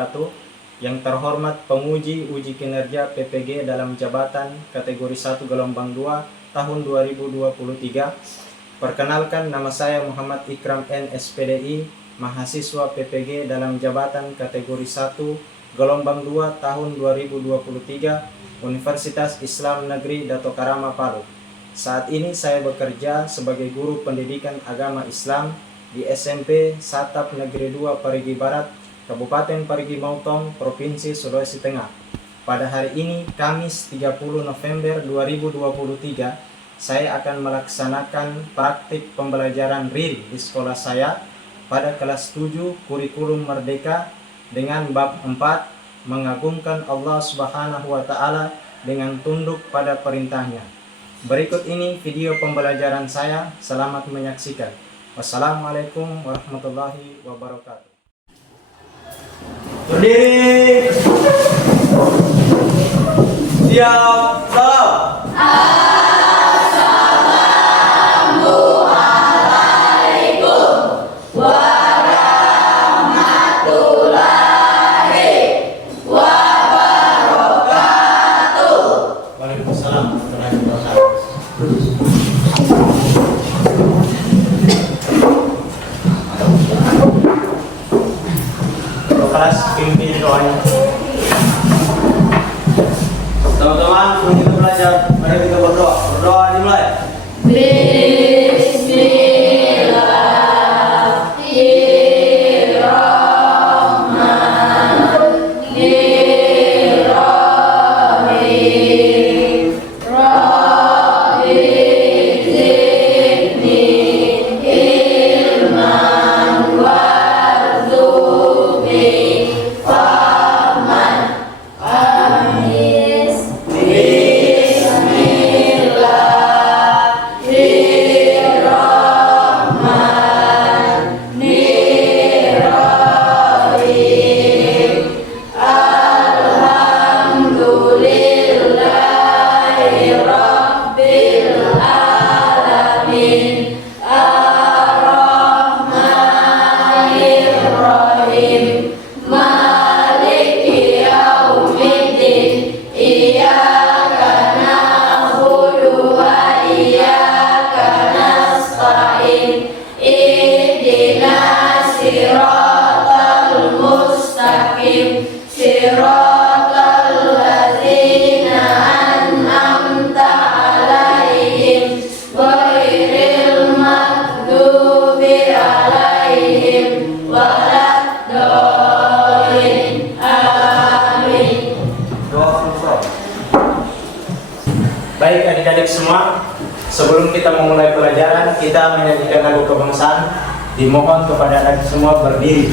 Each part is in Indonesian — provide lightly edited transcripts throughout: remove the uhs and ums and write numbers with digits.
wabarakatuh. Yang terhormat penguji uji kinerja PPG dalam jabatan kategori 1 gelombang 2 tahun 2023. Perkenalkan, nama saya Muhammad Ikram N. SPDI, mahasiswa PPG dalam jabatan kategori 1 gelombang 2 tahun 2023, Universitas Islam Negeri Dato Karama Palu. Saat ini saya bekerja sebagai guru pendidikan agama Islam di SMP Satap Negeri 2 Parigi Barat, Kabupaten Parigi Motong, Provinsi Sulawesi Tengah. Pada hari ini, Kamis 30 November 2023, saya akan melaksanakan praktik pembelajaran real di sekolah saya pada kelas 7 Kurikulum Merdeka dengan bab 4, mengagungkan Allah Subhanahu wa Ta'ala dengan tunduk pada perintahnya. Berikut ini video pembelajaran saya. Selamat menyaksikan. Wassalamualaikum warahmatullahi wabarakatuh. Berdiri. Siap. Salam. Assalamualaikum warahmatullahi wabarakatuh. Waalaikumsalam warahmatullahi wabarakatuh. Kelas pimpin doanya. Teman-teman, sebelum kita belajar, mari kita berdoa. Berdoa dimulai. Baik adik-adik semua, sebelum kita memulai pelajaran, kita menyanyikan lagu kebangsaan. Dimohon kepada adik semua berdiri.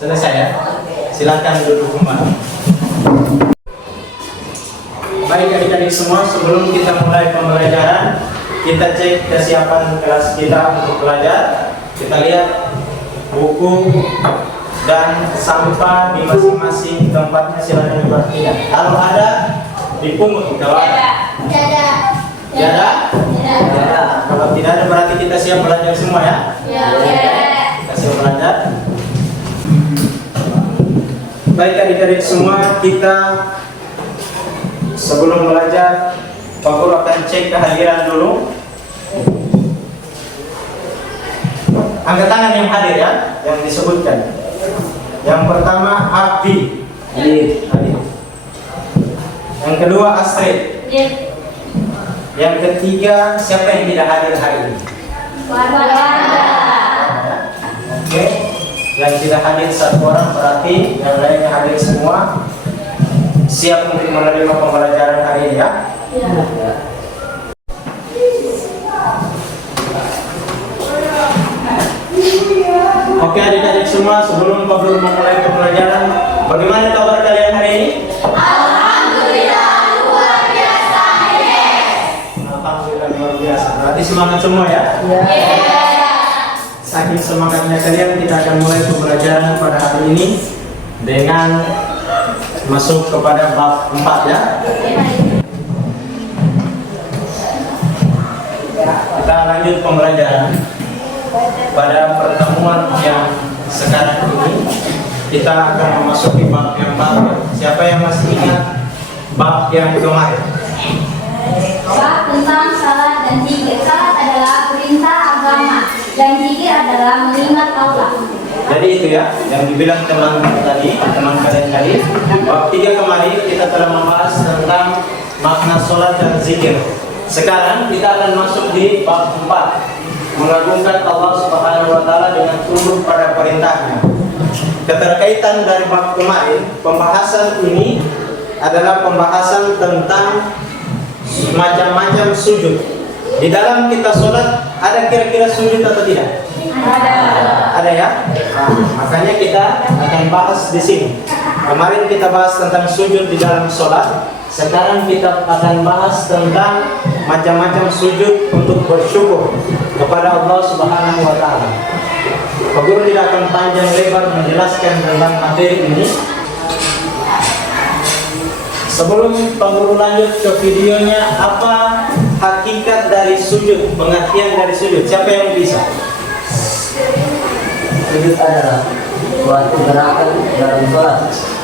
Selesai ya? Silakan duduk kembali. Baik adik-adik semua, sebelum kita mulai pembelajaran, kita cek kesiapan kelas kita untuk belajar. Kita lihat buku dan sampah di masing-masing tempatnya, silakan diperhatikan. Kalau ada, dipungut. Kalau ada, kalau tidak ada berarti kita siap belajar semua ya. Kita siap belajar. Baik adik-adik semua, kita sebelum belajar Pak Guru akan cek kehadiran dulu. Angkat tangan yang hadir ya, yang disebutkan. Yang pertama Abdi. Hadir. Yang kedua Astrid. Yang ketiga siapa yang tidak hadir hari ini? Oke. Yang tidak hadir satu orang, berarti yang lainnya hadir semua. Siap untuk menerima pembelajaran hari ini ya? Ya. Oke adik-adik semua, sebelum Pak Guru memulai pembelajaran, bagaimana kabar kalian hari ini? Alhamdulillah luar biasa, yes. Alhamdulillah luar biasa. Berarti semangat semua ya? Saking semangatnya kalian, kita akan mulai pembelajaran pada hari ini dengan masuk kepada bab 4 ya. Kita lanjut pembelajaran. Pada pertemuan yang sekarang ini kita akan memasuki bab yang baru. Siapa yang masih ingat bab yang kemarin? Bab tentang salat dan zikir. Salat adalah perintah agama dan zikir adalah mengingat Allah. Jadi itu ya yang dibilang teman kalian tadi. Bab 3 kemarin kita telah membahas tentang makna salat dan zikir. Sekarang kita akan masuk di bab 4. Mengagungkan Allah Subhanahu wa taala dengan tunduk pada perintahnya. Keterkaitan dari bab kemarin, pembahasan ini adalah pembahasan tentang macam-macam sujud. Di dalam kita sholat ada kira-kira sujud atau tidak? Ada ya? Nah, makanya kita akan bahas di sini. Kemarin kita bahas tentang sujud di dalam sholat. Sekarang kita akan bahas tentang macam-macam sujud untuk bersyukur kepada Allah Subhanahu wa taala. Pak Guru tidak akan panjang lebar menjelaskan tentang materi ini. Sebelum Pak Guru lanjut ke videonya, apa hakikat dari sujud, pengertian dari sujud? Siapa yang bisa? Sujud adalah suatu gerakan dalam sholat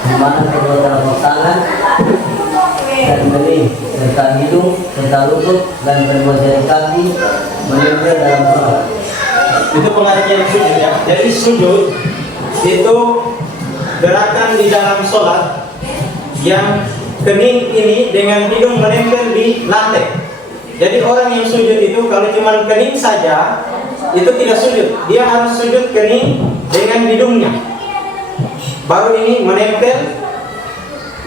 di mana kedua telapak tangan dan benih serta hidung serta lutut dan kedua jari kaki menempel dalam sholat. Itu pengertian sujud ya. Jadi sujud itu gerakan di dalam sholat yang kening ini dengan hidung menempel di lantai. Jadi orang yang sujud itu kalau cuma kening saja itu tidak sujud. Dia harus sujud kening dengan hidungnya. Baru ini menempel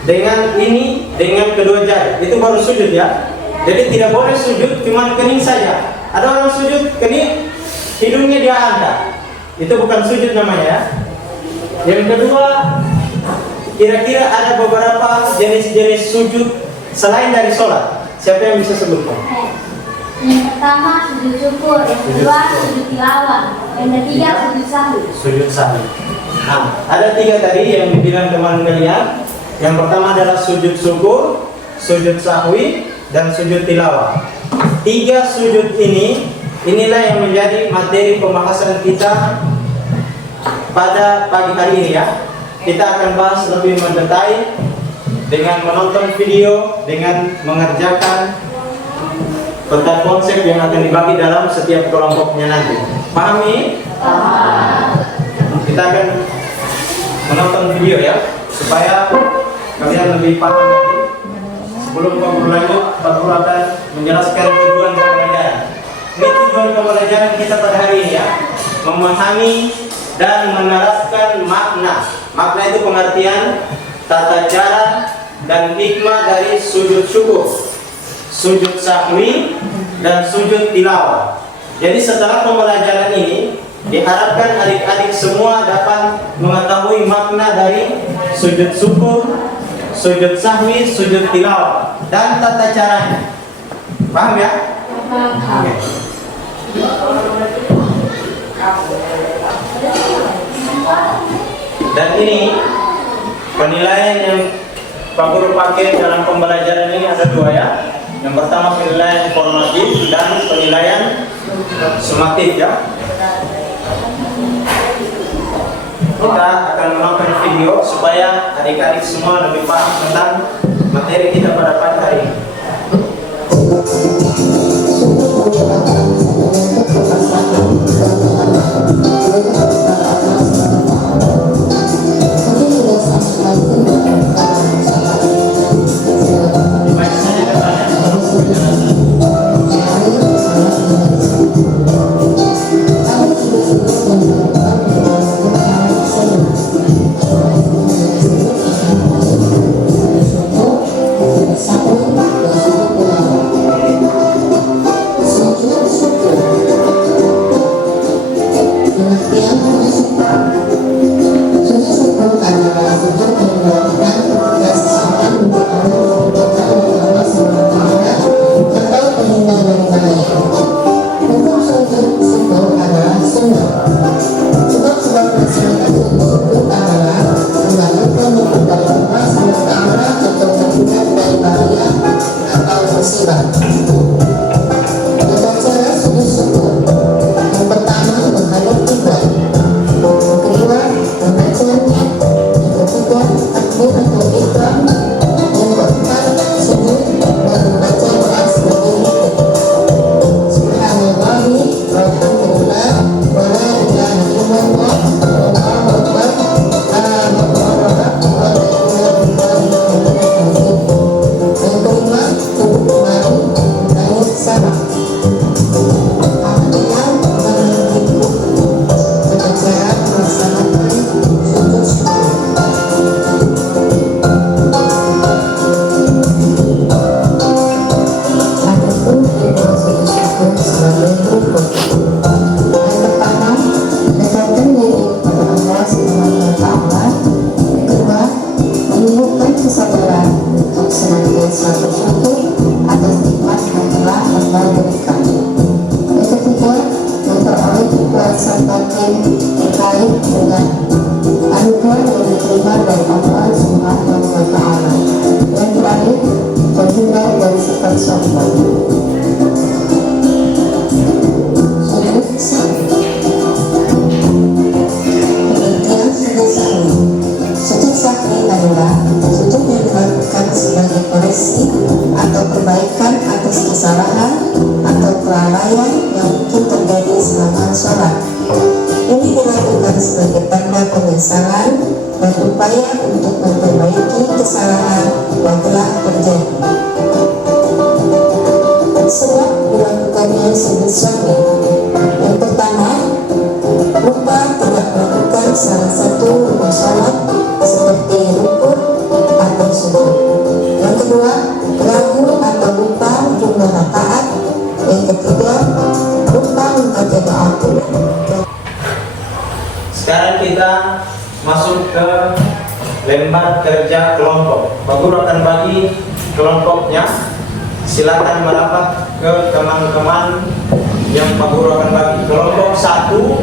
dengan ini dengan kedua jari. Itu baru sujud ya. Jadi tidak boleh sujud cuma kening saja. Ada orang sujud kening hidungnya dia angkat. Itu bukan sujud namanya. Yang kedua, kira-kira ada beberapa jenis-jenis sujud selain dari sholat. Siapa yang bisa sebutkan? Yang pertama sujud syukur, yang kedua sujud tilawah, yang ketiga sujud sahwi. Sujud sahwi. Nah, ada 3 tadi yang dibilang teman kalian. Yang pertama adalah sujud syukur, sujud sahwi, dan sujud tilawah. 3 sujud inilah yang menjadi materi pembahasan kita pada pagi hari ini ya. Kita akan bahas lebih mendetail dengan menonton video, dengan mengerjakan tentang konsep yang akan dibagi dalam setiap kelompoknya nanti. Pahami? Kita akan menonton video ya, supaya kalian lebih paham lagi. Sebelum Pak Guru lanjut, Pak Guru akan menjelaskan tujuan pembelajaran. Ini tujuan pembelajaran kita pada hari ini ya, memahami dan menerapkan makna. Makna itu pengertian, tata cara, dan hikmah dari sujud syukur, sujud sahwi, dan sujud tilawah. Jadi setelah pembelajaran ini, diharapkan adik-adik semua dapat mengetahui makna dari sujud syukur, sujud sahwi, sujud tilawah, dan tata caranya. Paham ya? Paham. Okay. Dan ini penilaian yang Pak Guru pakai dalam pembelajaran ini ada 2 ya. Yang pertama penilaian formatif dan penilaian sumatif ya. Kita akan menonton video supaya adik-adik semua lebih paham tentang materi kita pada pagi hari ini. maksimal bagi kami. Yang ketiga, memperoleh kekuasaan batin terkait dengan anugerah yang diterima dari Allah Subhanahu wa Ta'ala. Yang terakhir, terhindar dari sifat sombong. Sujud sahwi adalah sujud yang dilakukan sebagai koreksi atau perbaikan atas kesalahan atau kelalaian yang mungkin terjadi selama sholat. Ini dilakukan sebagai tanda penyesalan dan upaya untuk memperbaiki kesalahan yang telah terjadi. Sebab dilakukannya sujud sahwi. Yang pertama, lupa tidak melakukan salah satu rukun sholat seperti rukun atau sujud. Yang kedua, ragu atau lupa jumlah rakaat. Yang ketiga, lupa membaca doa qul. Sekarang kita masuk ke lembar kerja kelompok. Pak Guru akan bagi kelompoknya. Silakan merapat ke teman-teman yang Pak Guru akan bagi. Kelompok 1,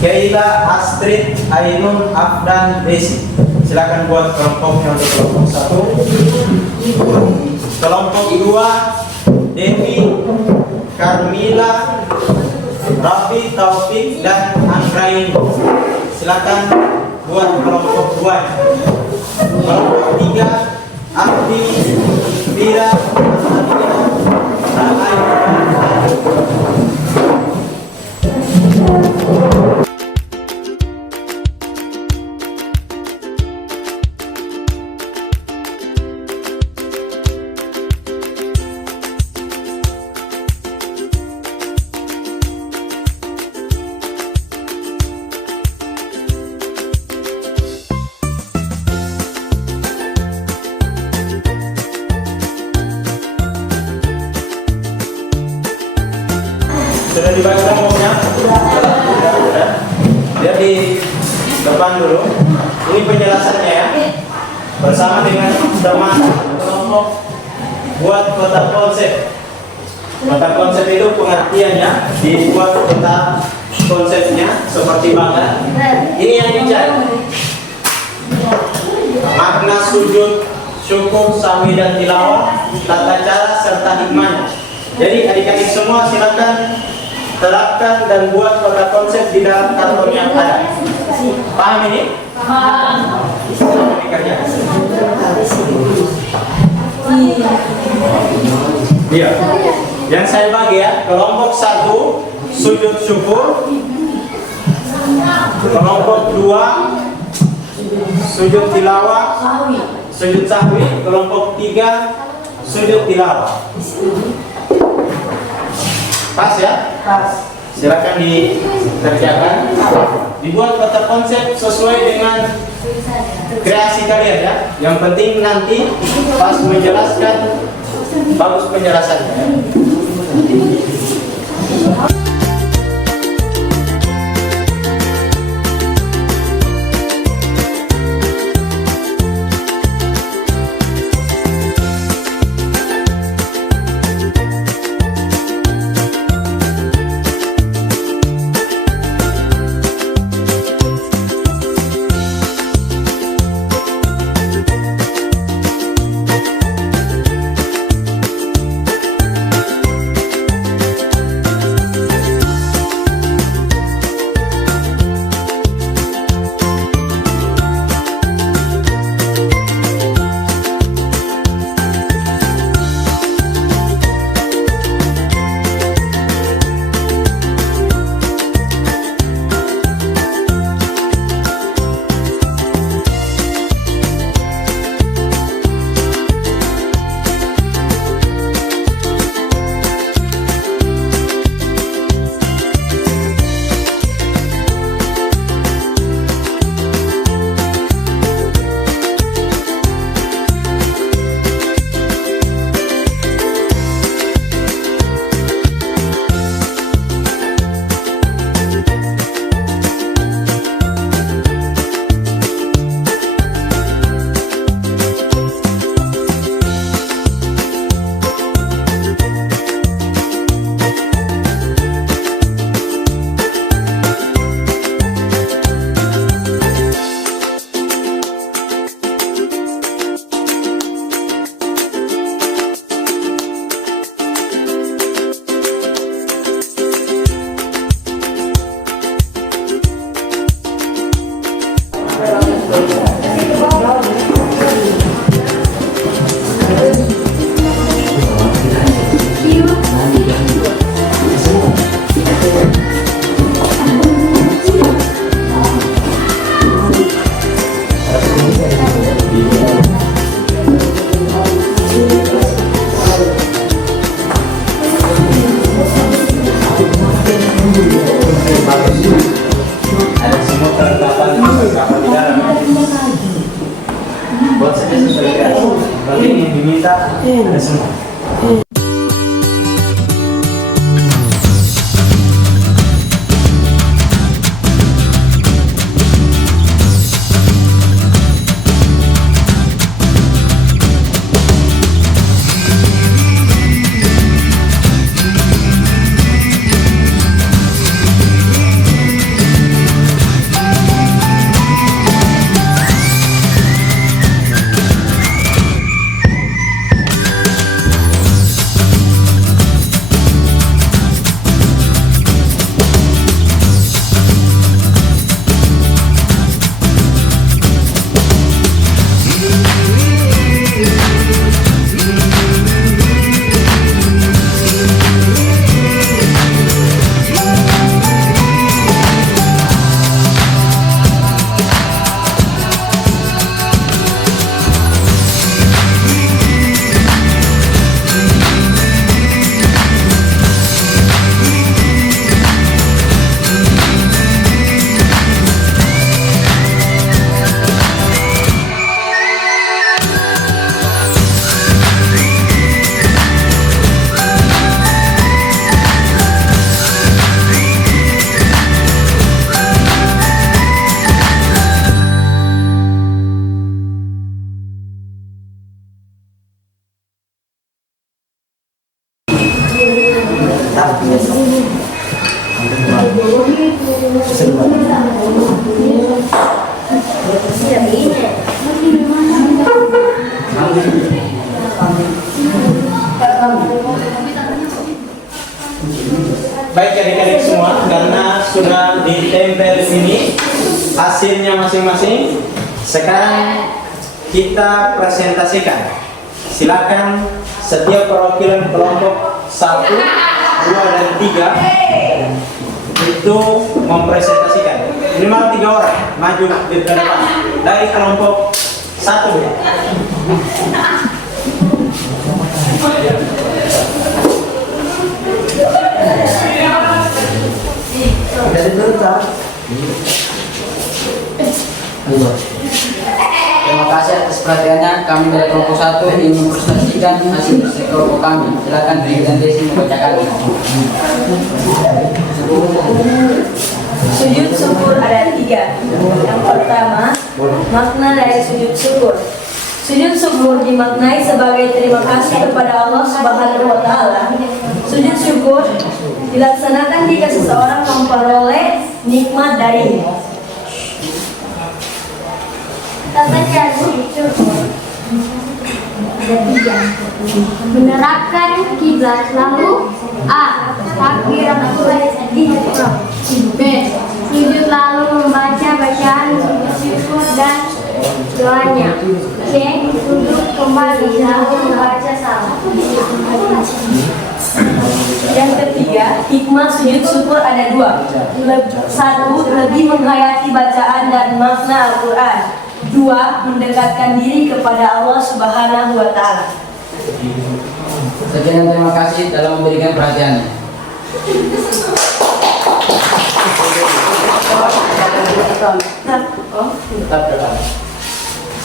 Keila, Astrid, Ainun, Afdan, Desi. Silakan buat kelompoknya untuk kelompok 1. Kelompok 2, Devi, Carmila, Rafi, Taufik, dan Anggraini. Silakan buat kelompok 2. Kelompok 3, Abdi, Fira, sudah dibagi kelompoknya? Sudah. Dia di depan dulu. Ini penjelasannya ya. Bersama dengan teman kelompok buat kotak konsep. Kotak konsep itu pengertiannya dibuat kotak konsepnya seperti bangga. Ini yang dicari. Makna sujud, syukur, sahwi dan tilawah, tata cara serta hikmahnya. Jadi adik-adik semua silakan terapkan dan buat kotak konsep di dalam karton yang ada. Paham ini? Paham. Ini kerja. Iya. Yang saya bagi ya, kelompok 1 sujud syukur, kelompok 2 sujud tilawah, sujud sahwi, kelompok 3 sujud tilawah. Pas ya? Pas. Silakan dikerjakan. Dibuat kotak konsep sesuai dengan kreasi kalian ya. Yang penting nanti pas menjelaskan bagus penjelasannya. Ada semua. Baik adik-adik semua, karena sudah ditempel ini hasilnya masing-masing, sekarang kita presentasikan. Silakan setiap perwakilan kelompok 1, 2, dan 3 itu mempresentasikan. Minimal 3 orang maju di depan dari kelompok 1. Terima kasih atas perhatiannya. Kami dari kelompok 1 ingin mempresentasikan hasil riset kelompok kami. Silakan Dwi dan Desi membacakan. Sujud syukur ada 3. Yang pertama, makna dari sujud syukur. Sujud syukur dimaknai sebagai terima kasih kepada Allah Subhanahu wa Ta'ala. Sujud syukur dilaksanakan jika seseorang memperoleh nikmat darinya. Tata cara sujud syukur ada 3. Menerapkan kiblat, lalu A. Takbiratul ihram. B. Sujud lalu membaca bacaan sujud syukur dan doanya. C. Sujud kembali lalu membaca salam. Yang ketiga, hikmah sujud syukur ada 2. 1. Lebih menghayati bacaan dan makna Al-Quran. 2. Mendekatkan diri kepada Allah Subhanahu wa Ta'ala. Sekian dan terima kasih dalam memberikan perhatiannya.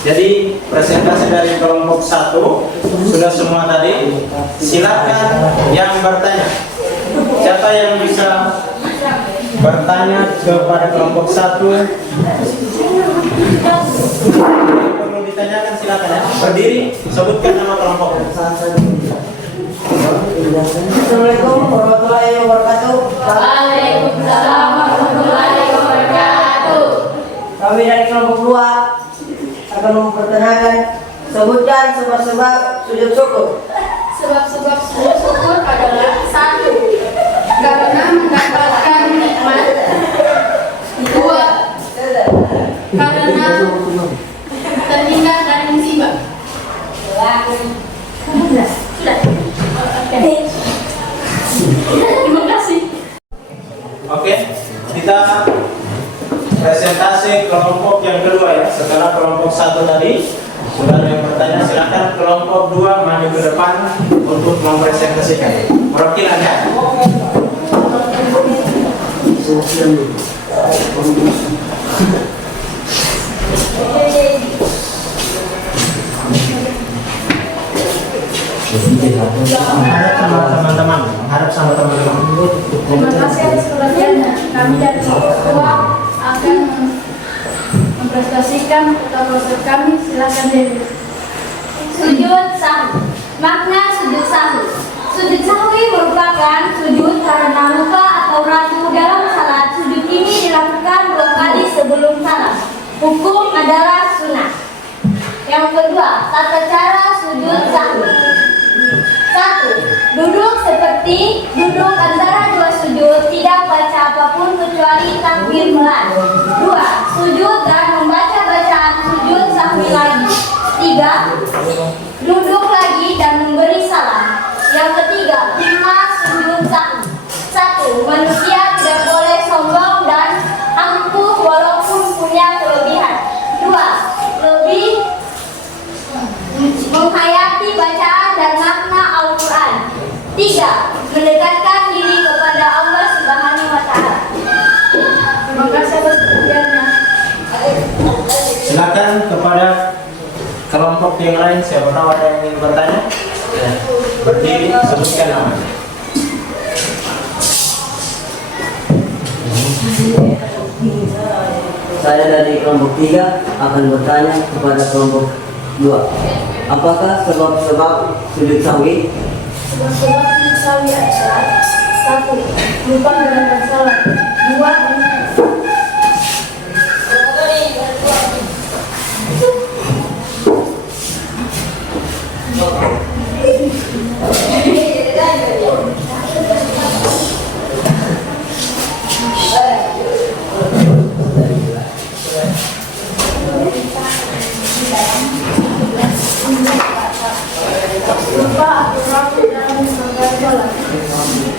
Jadi presentasi dari kelompok 1 sudah semua tadi. Silakan yang bertanya. Siapa yang bisa bertanya kepada kelompok 1? Perlu ditanyakan silakan ya. Berdiri, sebutkan nama kelompok. Assalamualaikum warahmatullahi wabarakatuh. Waalaikumsalam warahmatullahi wabarakatuh. Kami dari kelompok 2 akan memperkenalkan sebutkan sebab-sebab sujud syukur. Sebab-sebab sujud syukur adalah 1. Karena mendapatkan nikmat. 2. Karena terhindar dari musibah. Sudah. Terima kasih. Oke, kita presentasi kelompok yang kedua ya. Setelah kelompok 1 tadi sudah ada yang bertanya, silakan kelompok 2 maju ke depan untuk mempresentasikan. Perwakilannya. Menghadap sama teman-teman. Terima kasih atas perhatiannya. Kami dari kelompok 2 akan mempresentasikan proposal kami. Silakan Dewi. Sujud sahwi. Makna sujud sahwi. Sujud sahwi merupakan sujud karena lupa atau ragu dalam salat. Sujud ini dilakukan 2 kali sebelum salam. Hukum adalah sunnah. Yang kedua, tata cara sujud sahwi. 1. Duduk seperti duduk antara 2 sujud, tidak baca apapun kecuali takbir melan. 2. Sujud dan membaca bacaan sujud sahwi lagi. 3. Duduk lagi dan memberi salam. Yang ketiga, 5 sujud sahwi. 1. Manusia tidak boleh sombong dan angkuh walaupun punya kelebihan. 2. Lebih menghayati bacaan dan makna Al-Quran. 3. Mendekatkan diri kepada Allah Subhanahu wa Ta'ala. Terima kasih atas perhatiannya. Silakan kepada kelompok yang lain. Siapa tahu ada yang ingin bertanya? Berdiri, sebutkan namanya. Saya dari kelompok 3 akan bertanya kepada kelompok 2. Apakah sebab-sebab sujud sahwi? Sebab-sebab sujud sahwi adalah 1. Lupa mengerjakan salat. 2. Lupa atau ragu dalam mengerjakan salat.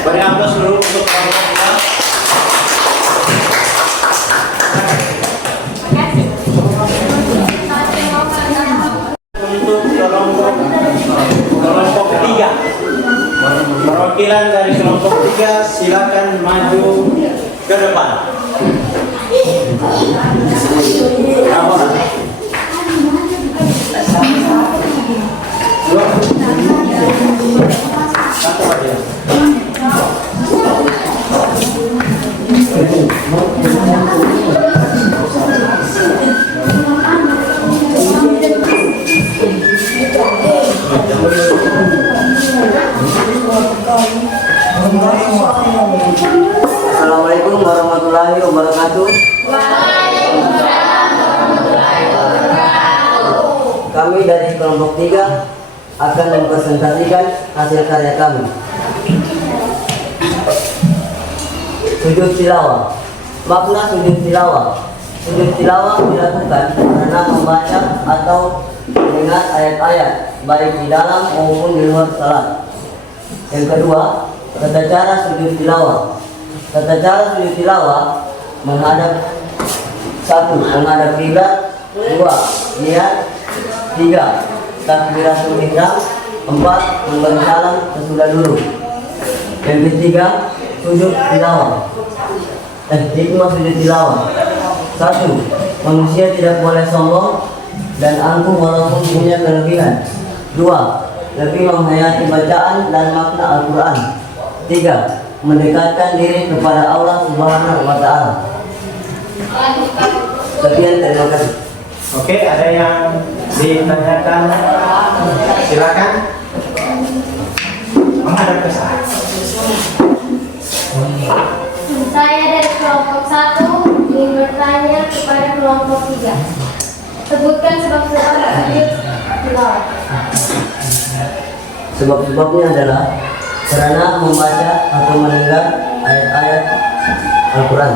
Beri aplaus dulu untuk kelompok 2. Untuk kelompok 3, perwakilan dari kelompok 3 silakan maju ke depan. Satu aja. Assalamualaikum warahmatullahi wabarakatuh. Kami dari kelompok 3 akan mempresentasikan hasil karya kami. Sujud tilawah. Makna sujud tilawah. Sujud tilawah dilakukan karena membaca atau mendengar ayat-ayat baik di dalam maupun di luar salat. Yang kedua, tata cara sujud tilawah. Tata cara sujud tilawah menghadap 1. Menghadap kiblat. 2. Niat. 3. Takbiratul ihram. 4. Memberi salam sesudah duduk. Yang ketiga, sujud tilawah. Hikmah sujud tilawah. 1. Manusia tidak boleh sombong dan angkuh walaupun punya kelebihan. 2. Lebih menghayati bacaan dan makna Al-Quran. 3. Mendekatkan diri kepada Allah Subhanahu wa Ta'ala. Sekian, terima kasih. Oke, ada yang ditanyakan? Silakan. Menghadap ke sana. Saya dari kelompok 1 ingin bertanya kepada kelompok 3. Sebutkan sebab-sebab sujud tilawah. Sebab-sebabnya adalah karena membaca atau mendengar ayat-ayat Al-Quran.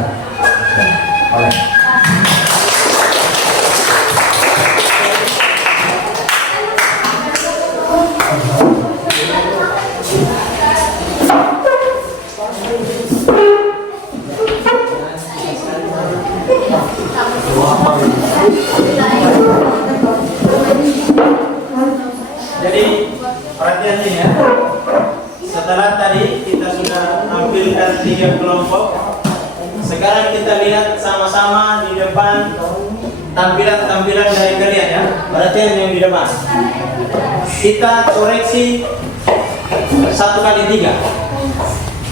Jadi perhatian ini ya. Setelah tadi kita sudah tampilkan 3 kelompok, sekarang kita lihat sama-sama perhatian yang di depan. Kita koreksi 1 kali 3.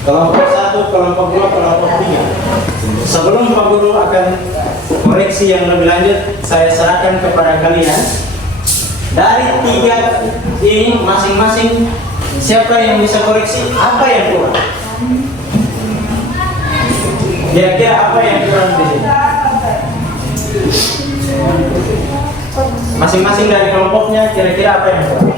Kelompok 1, kelompok 2, kelompok 3. Sebelum Pak Guru akan koreksi yang lebih lanjut, saya serahkan kepada kalian. Dari 3 ini masing-masing siapa yang bisa koreksi? Apa yang kurang? Kira-kira apa yang kurang di sini? Masing-masing dari kelompoknya kira-kira apa yang kurang?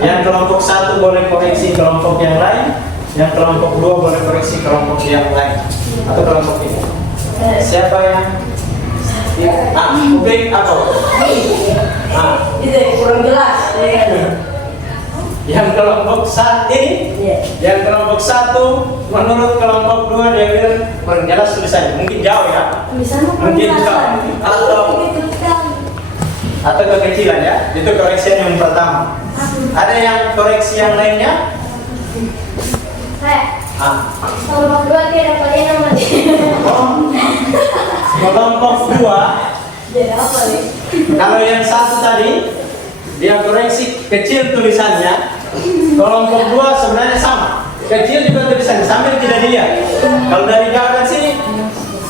Yang kelompok 1 boleh koreksi kelompok yang lain, yang kelompok 2 boleh koreksi kelompok yang lain, atau kelompok ini. Siapa yang Ubek apa? Itu kurang jelas. Yang kelompok 1 ini, yang kelompok 1 menurut kelompok 2 dia bilang kurang jelas tulisannya, mungkin jauh ya, mungkin jauh atau kekecilan ya. Itu koreksi yang pertama. Ada yang koreksi yang lainnya? Saya. Kelompok 2 tidak boleh namanya. Kelompok 2. Jadi apa nih? Kalau yang 1 tadi dia koreksi kecil tulisannya. Kelompok 2 sebenarnya sama, kecil juga tulisannya sambil tidak dilihat. Kalau dari jauh dan sini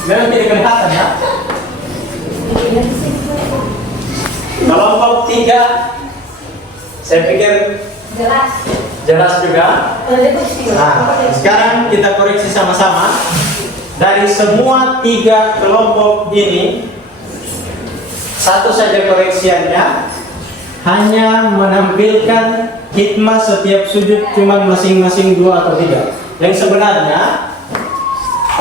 memang tidak kelihatan ya. Kelompok 3 saya pikir jelas juga. Nah, sekarang kita koreksi sama-sama. Dari semua 3 kelompok ini, satu saja koreksiannya, hanya menampilkan hikmah setiap sujud cuma masing-masing 2 atau 3. Yang sebenarnya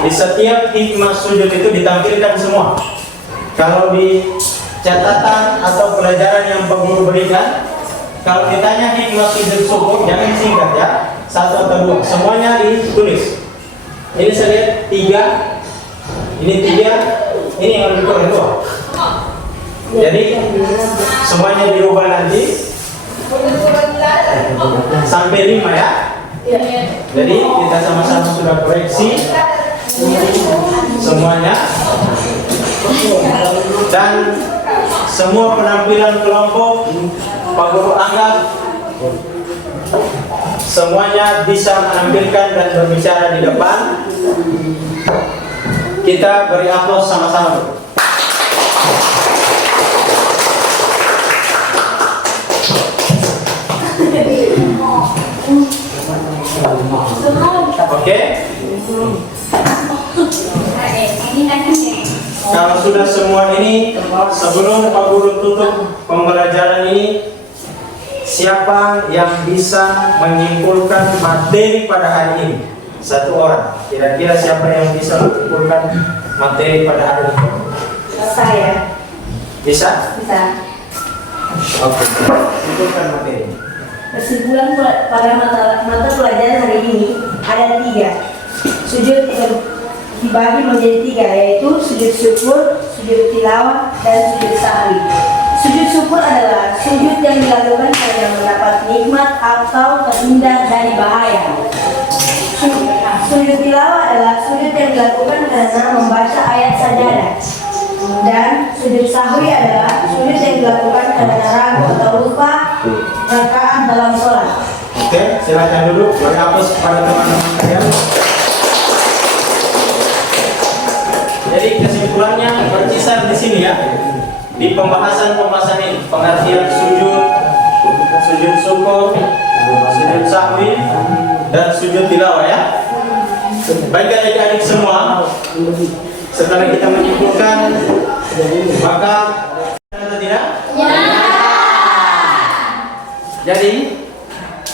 di setiap hikmah sujud itu ditampilkan semua. Kalau di catatan atau pelajaran yang Pak Guru berikan, kalau ditanya hikmah sujud syukur, jangan singkat ya, 1 atau 2, semuanya ditulis. Ini saya lihat 3, ini 3, ini yang lebih kurang 2. Jadi semuanya dirubah nanti sampai 5 ya. Jadi kita sama-sama sudah koreksi semuanya, dan semua penampilan kelompok Pak Guru anggap semuanya bisa menampilkan dan berbicara di depan. Kita beri aplaus sama-sama. Oke. Kalau sudah semua ini, sebelum Pak Guru tutup pembelajaran ini, siapa yang bisa menyimpulkan materi pada hari ini? 1 orang. Kira-kira siapa yang bisa menyimpulkan materi pada hari ini? Saya. Bisa? Bisa. Oke. Simpulkan materi. Kesimpulan pada mata pelajaran hari ini ada 3. Sujud dibagi menjadi 3, yaitu sujud syukur, sujud tilawah, dan sujud sahwi. Sujud syukur adalah sujud yang dilakukan karena mendapat nikmat atau terhindar dari bahaya. Sujud tilawah adalah sujud yang dilakukan karena membaca ayat sajadah. Dan sujud sahwi adalah sujud yang dilakukan karena ragu atau lupa rakaat dalam sholat. Oke, silakan dulu beri aplaus kepada teman-teman kalian. Jadi kesimpulannya berkisar di sini ya. Di pembahasan ini, pengertian sujud, sujud syukur, sujud sahwi, dan sujud tilawah ya. Baik adik-adik semua, setelah kita menyimpulkan, maka atau tidak? Ya. Jadi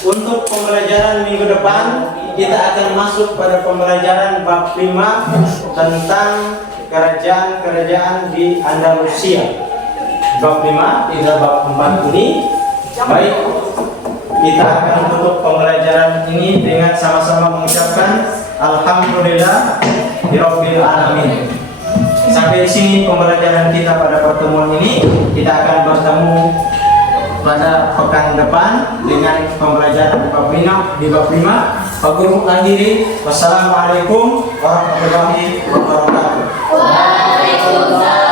untuk pembelajaran minggu depan kita akan masuk pada pembelajaran bab 5 tentang kerajaan-kerajaan di Andalusia. Bab 5 tidak bab 4 ini. Baik, kita akan tutup pembelajaran ini dengan sama-sama mengucapkan alhamdulillah birabbil alamin. Sampai di sini pembelajaran kita pada pertemuan ini. Kita akan bertemu pada pekan depan dengan pembelajaran di bab 5. Pak Guru akhiri. Wassalamualaikum warahmatullahi wabarakatuh. Waalaikumsalam.